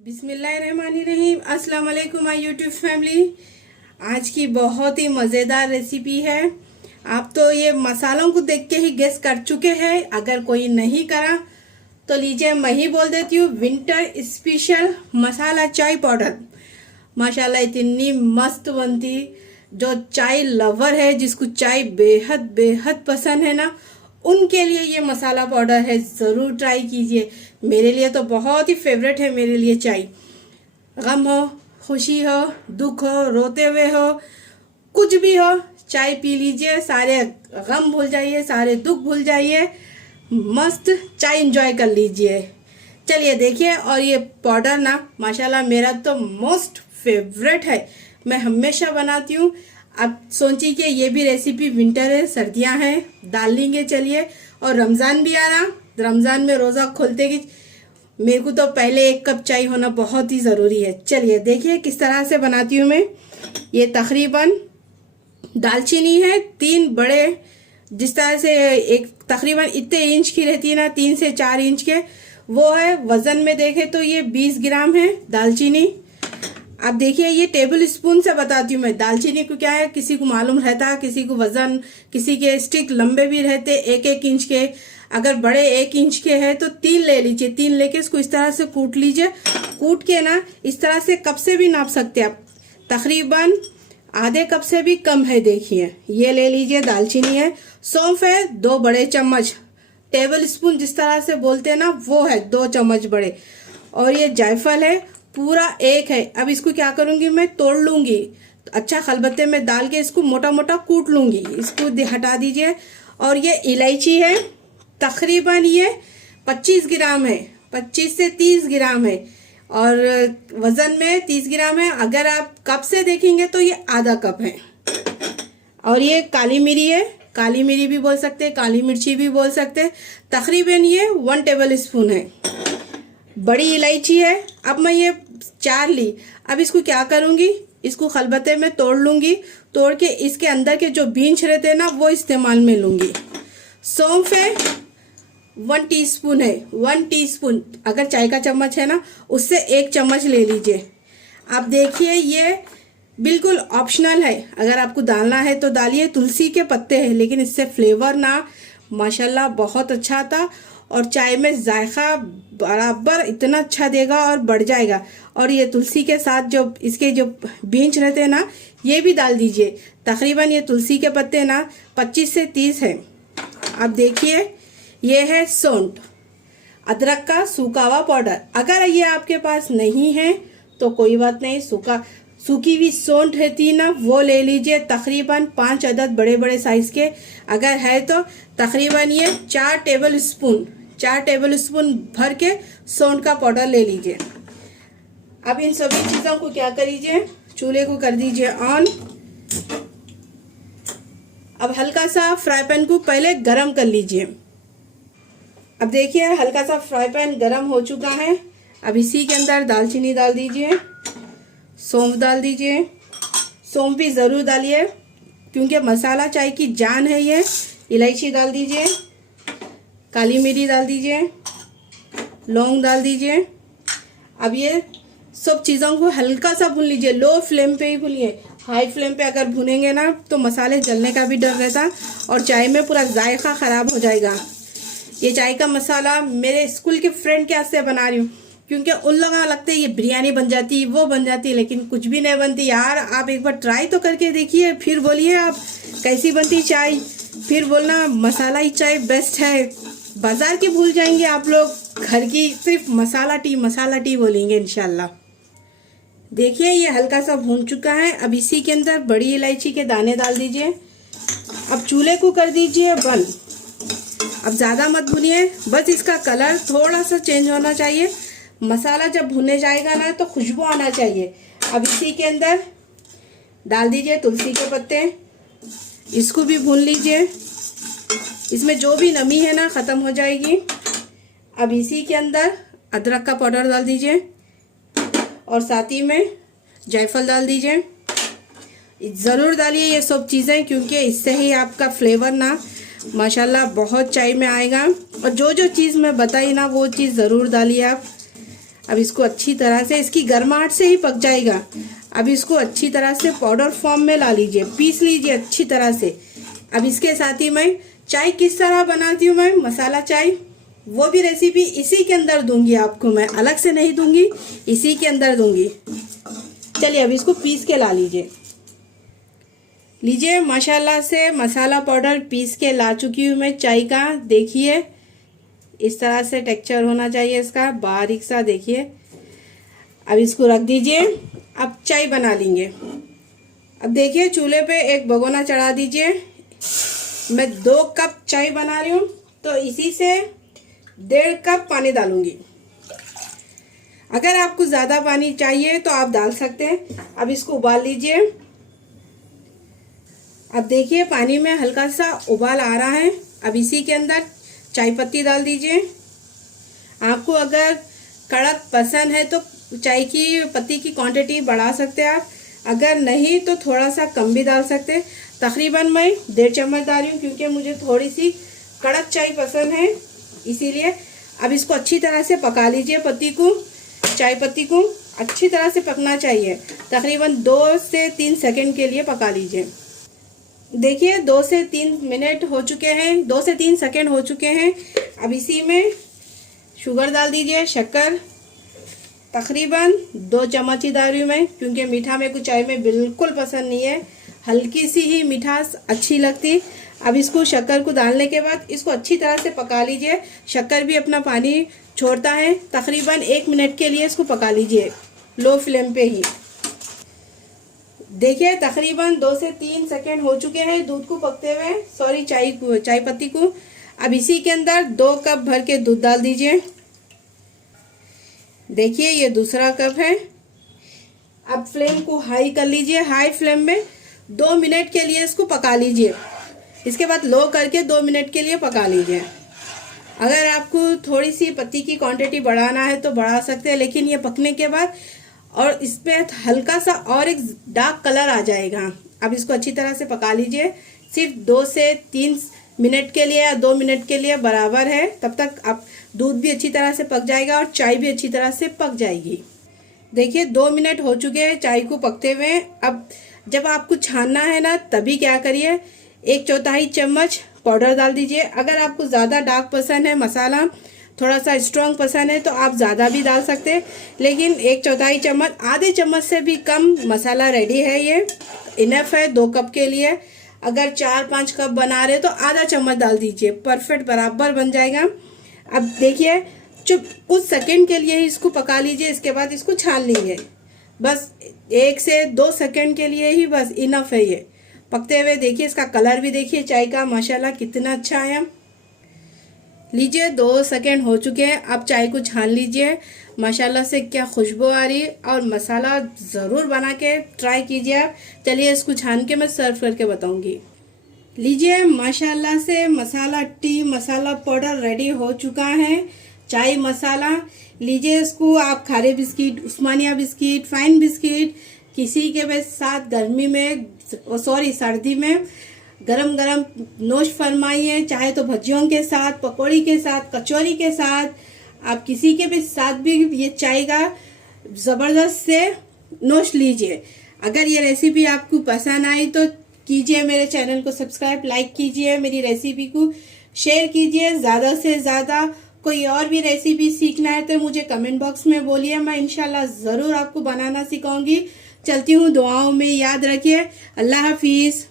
बिस्मिल्लाहिर्रहमानिर्रहीम। अस्सलाम वालेकुम माय यूट्यूब फैमिली। आज की बहुत ही मज़ेदार रेसिपी है। आप तो ये मसालों को देख के ही गेस कर चुके हैं, अगर कोई नहीं करा तो लीजिए मैं ही बोल देती हूँ। विंटर स्पेशल मसाला चाय पाउडर। माशाल्लाह इतनी मस्त बनती। जो चाय लवर है, जिसको चाय बेहद बेहद पसंद है ना, उनके लिए ये मसाला पाउडर है, ज़रूर ट्राई कीजिए। मेरे लिए तो बहुत ही फेवरेट है। मेरे लिए चाय, गम हो, खुशी हो, दुख हो, रोते हुए हो, कुछ भी हो, चाय पी लीजिए। सारे गम भूल जाइए, सारे दुख भूल जाइए, मस्त चाय एंजॉय कर लीजिए। चलिए देखिए। और ये पाउडर ना माशाल्लाह मेरा तो मोस्ट फेवरेट है, मैं हमेशा बनाती हूँ। अब सोचिए कि ये भी रेसिपी विंटर है, सर्दियां हैं, डाल लेंगे। चलिए। और रमज़ान भी आ रहा, रमज़ान में रोज़ा खोलते कि मेरे को तो पहले 1 कप चाय होना बहुत ही ज़रूरी है। चलिए देखिए किस तरह से बनाती हूँ मैं। ये तकरीबन दालचीनी है 3 बड़े, जिस तरह से एक तकरीबन इतने इंच की रहती है ना, 3 से 4 इंच के, वो है। वज़न में देखे तो ये 20 ग्राम है दालचीनी। अब देखिए ये टेबल स्पून से बताती हूँ मैं। दालचीनी को क्या है, किसी को मालूम रहता, किसी को वजन, किसी के स्टिक लंबे भी रहते 1-1 इंच के। अगर बड़े 1 इंच के हैं तो 3 ले लीजिए। 3 लेके इसको इस तरह से कूट लीजिए। कूट के ना इस तरह से कप से भी नाप सकते हैं आप, तकरीबन आधे कप से भी कम है। देखिए ये ले लीजिए, दालचीनी है। सौंफ है 2 बड़े चम्मच, टेबल स्पून जिस तरह से बोलते हैं ना, वो है 2 चम्मच बड़े। और ये जायफल है पूरा 1 है। अब इसको क्या करूंगी मैं, तोड़ लूंगी। अच्छा खलबत्ते में डाल के इसको मोटा मोटा कूट लूंगी। इसको हटा दीजिए। और ये इलायची है, तकरीबन ये 25 ग्राम है, 25 से 30 ग्राम है। और वजन में 30 ग्राम है। अगर आप कप से देखेंगे तो ये आधा कप है। और ये काली मिरी है, काली मिरी भी बोल सकते हैं, काली मिर्ची भी बोल सकते हैं। तकरीबन ये 1 टेबल स्पून है। बड़ी इलायची है। अब मैं ये 4 ली। अब इसको क्या करूंगी, इसको खलबत्ते में तोड़ लूंगी। तोड़ के इसके अंदर के जो बीज रहते हैं ना, वो इस्तेमाल में लूंगी। सौंफ है 1 टीस्पून है, 1 टीस्पून। अगर चाय का चम्मच है ना, उससे 1 चम्मच ले लीजिए। अब देखिए ये बिल्कुल ऑप्शनल है, अगर आपको डालना है तो डालिए। तुलसी के पत्ते हैं, लेकिन इससे फ्लेवर ना माशाल्लाह बहुत अच्छा आता और चाय में जायका बराबर इतना अच्छा देगा और बढ़ जाएगा। और ये तुलसी के साथ जो इसके जो बीज रहते हैं ना, ये भी डाल दीजिए। तकरीबन ये तुलसी के पत्ते ना 25 से 30 है। अब देखिए ये है सौंठ, अदरक का सूखा हुआ पाउडर। अगर ये आपके पास नहीं है तो कोई बात नहीं, सूखी हुई सौंठ रहती ना, वो ले लीजिए। तकरीबन 5 अदद बड़े बड़े साइज के। अगर है तो तकरीबन ये 4 टेबल स्पून भर के सौंठ का पाउडर ले लीजिए। अब इन सभी चीजों को क्या करिए, चूल्हे को कर दीजिए ऑन। अब हल्का सा फ्राई पैन को पहले गरम कर लीजिए। अब देखिए हल्का सा फ्राई पैन गरम हो चुका है। अब इसी के अंदर दालचीनी डाल दीजिए, सौंफ डाल दीजिए। सौंफ भी ज़रूर डालिए क्योंकि मसाला चाय की जान है ये। इलायची डाल दीजिए, काली मिरी डाल दीजिए, लौंग डाल दीजिए। अब ये सब चीज़ों को हल्का सा भून लीजिए। लो फ्लेम पे ही भूनिए, हाई फ्लेम पे अगर भुनेंगे ना तो मसाले जलने का भी डर रहता और चाय में पूरा जायका ख़राब हो जाएगा। ये चाय का मसाला मेरे स्कूल के फ्रेंड के हाथ से बना रही हूँ, क्योंकि उन लोगों को लगता है ये बिरयानी बन जाती, वो बन जाती, लेकिन कुछ भी नहीं बनती यार। आप एक बार ट्राई तो करके देखिए, फिर बोलिए आप कैसी बनती चाय, फिर बोलना मसाला ही चाय बेस्ट है। बाजार की भूल जाएंगे आप लोग, घर की सिर्फ मसाला टी बोलेंगे इंशाल्लाह। देखिए ये हल्का सा भून चुका है। अब इसी के अंदर बड़ी इलायची के दाने डाल दीजिए। अब चूल्हे को कर दीजिए बंद। अब ज़्यादा मत भूनिए, बस इसका कलर थोड़ा सा चेंज होना चाहिए। मसाला जब भुने जाएगा ना तो खुशबू आना चाहिए। अब इसी के अंदर डाल दीजिए तुलसी के पत्ते, इसको भी भून लीजिए। इसमें जो भी नमी है ना ख़त्म हो जाएगी। अब इसी के अंदर अदरक का पाउडर डाल दीजिए और साथ ही में जायफल डाल दीजिए। ज़रूर डालिए ये सब चीज़ें, क्योंकि इससे ही आपका फ्लेवर ना माशाल्लाह बहुत चाय में आएगा। और जो जो चीज़ मैं बताई ना वो चीज़ ज़रूर डालिए आप। अब इसको अच्छी तरह से, इसकी गर्माहट से ही पक जाएगा। अब इसको अच्छी तरह से पाउडर फॉर्म में ला लीजिए, पीस लीजिए अच्छी तरह से। अब इसके साथ ही मैं चाय किस तरह बनाती हूँ, मैं मसाला चाय, वो भी रेसिपी इसी के अंदर दूंगी आपको, मैं अलग से नहीं दूंगी, इसी के अंदर दूंगी। चलिए अब इसको पीस के ला लीजिए माशाल्लाह से मसाला पाउडर पीस के ला चुकी हूँ मैं चाय का। देखिए इस तरह से टेक्सचर होना चाहिए इसका, बारीक सा। देखिए अब इसको रख दीजिए, अब चाय बना लेंगे। अब देखिए चूल्हे पे एक भगोना चढ़ा दीजिए। मैं 2 कप चाय बना रही हूँ तो इसी से 1.5 कप पानी डालूंगी। अगर आपको ज़्यादा पानी चाहिए तो आप डाल सकते हैं। अब इसको उबाल लीजिए। अब देखिए पानी में हल्का सा उबाल आ रहा है। अब इसी के अंदर चाय पत्ती डाल दीजिए। आपको अगर कड़क पसंद है तो चाय की पत्ती की क्वांटिटी बढ़ा सकते हैं आप, अगर नहीं तो थोड़ा सा कम भी डाल सकते हैं। तकरीबन मैं 1.5 चम्मच डाल रही हूँ क्योंकि मुझे थोड़ी सी कड़क चाय पसंद है, इसीलिए। अब इसको अच्छी तरह से पका लीजिए। पत्ती को, चाय पत्ती को अच्छी तरह से पकना चाहिए। तकरीबन 2 से 3 सेकंड के लिए पका लीजिए। देखिए 2 से 3 मिनट हो चुके हैं, 2 से 3 सेकंड हो चुके हैं। अब इसी में शुगर डाल दीजिए, शक्कर तकरीबन 2 चम्मच ही डाल रही हूँ मैं, क्योंकि मीठा मेरे को चाय में बिल्कुल पसंद नहीं है, हल्की सी ही मिठास अच्छी लगती। अब इसको शक्कर को डालने के बाद इसको अच्छी तरह से पका लीजिए। शक्कर भी अपना पानी छोड़ता है। तकरीबन 1 मिनट के लिए इसको पका लीजिए लो फ्लेम पे ही। देखिए तकरीबन 2 से 3 सेकंड हो चुके हैं दूध को पकते हुए, सॉरी चाय पत्ती को। अब इसी के अंदर 2 कप भर के दूध डाल दीजिए। देखिए ये दूसरा कप है। अब फ्लेम को हाई कर लीजिए, हाई फ्लेम में 2 मिनट के लिए इसको पका लीजिए। इसके बाद लो करके 2 मिनट के लिए पका लीजिए। अगर आपको थोड़ी सी पत्ती की क्वांटिटी बढ़ाना है तो बढ़ा सकते हैं, लेकिन ये पकने के बाद और इस पे हल्का सा और एक डार्क कलर आ जाएगा। अब इसको अच्छी तरह से पका लीजिए, सिर्फ 2 से 3 मिनट के लिए या 2 मिनट के लिए बराबर है। तब तक आप दूध भी अच्छी तरह से पक जाएगा और चाय भी अच्छी तरह से पक जाएगी। देखिए 2 मिनट हो चुके हैं चाय को पकते हुए। अब जब आपको छानना है ना, तभी क्या करिए, 1/4 चम्मच पाउडर डाल दीजिए। अगर आपको ज़्यादा डार्क पसंद है, मसाला थोड़ा सा स्ट्रॉन्ग पसंद है तो आप ज़्यादा भी डाल सकते हैं, लेकिन 1/4 चम्मच, आधे चम्मच से भी कम मसाला रेडी है। ये इनफ है 2 कप के लिए। अगर 4-5 कप बना रहे तो आधा चम्मच डाल दीजिए, परफेक्ट बराबर बन जाएगा। अब देखिए कुछ सेकंड के लिए ही इसको पका लीजिए, इसके बाद इसको छान लीजिए। बस 1 से 2 सेकंड के लिए ही बस इनफ है ये पकते हुए। देखिए इसका कलर भी देखिए चाय का माशाल्लाह कितना अच्छा आया। लीजिए 2 सेकंड हो चुके हैं। अब चाय को छान लीजिए। माशाल्लाह से क्या खुशबू आ रही है, और मसाला ज़रूर बना के ट्राई कीजिए आप। चलिए इसको छान के मैं सर्व करके बताऊंगी। लीजिए माशाल्लाह से मसाला टी मसाला पाउडर रेडी हो चुका है, चाय मसाला। लीजिए इसको आप खारे बिस्किट, उस्मानिया बिस्किट, फाइन बिस्किट किसी के भी साथ गर्मी में, सॉरी सर्दी में गरम गरम नोश फरमाइए, चाहे तो भजियों के साथ, पकौड़ी के साथ, कचौरी के साथ, आप किसी के भी साथ भी ये चाय का ज़बरदस्त से नोश लीजिए। अगर ये रेसिपी आपको पसंद आई तो कीजिए मेरे चैनल को सब्सक्राइब, लाइक कीजिए, मेरी रेसिपी को शेयर कीजिए ज़्यादा से ज़्यादा। कोई और भी रेसिपी सीखना है तो मुझे कमेंट बॉक्स में बोलिए, मैं इंशाल्लाह ज़रूर आपको बनाना सिखाऊंगी। चलती हूँ, दुआओं में याद रखिए। अल्लाह हाफिज़।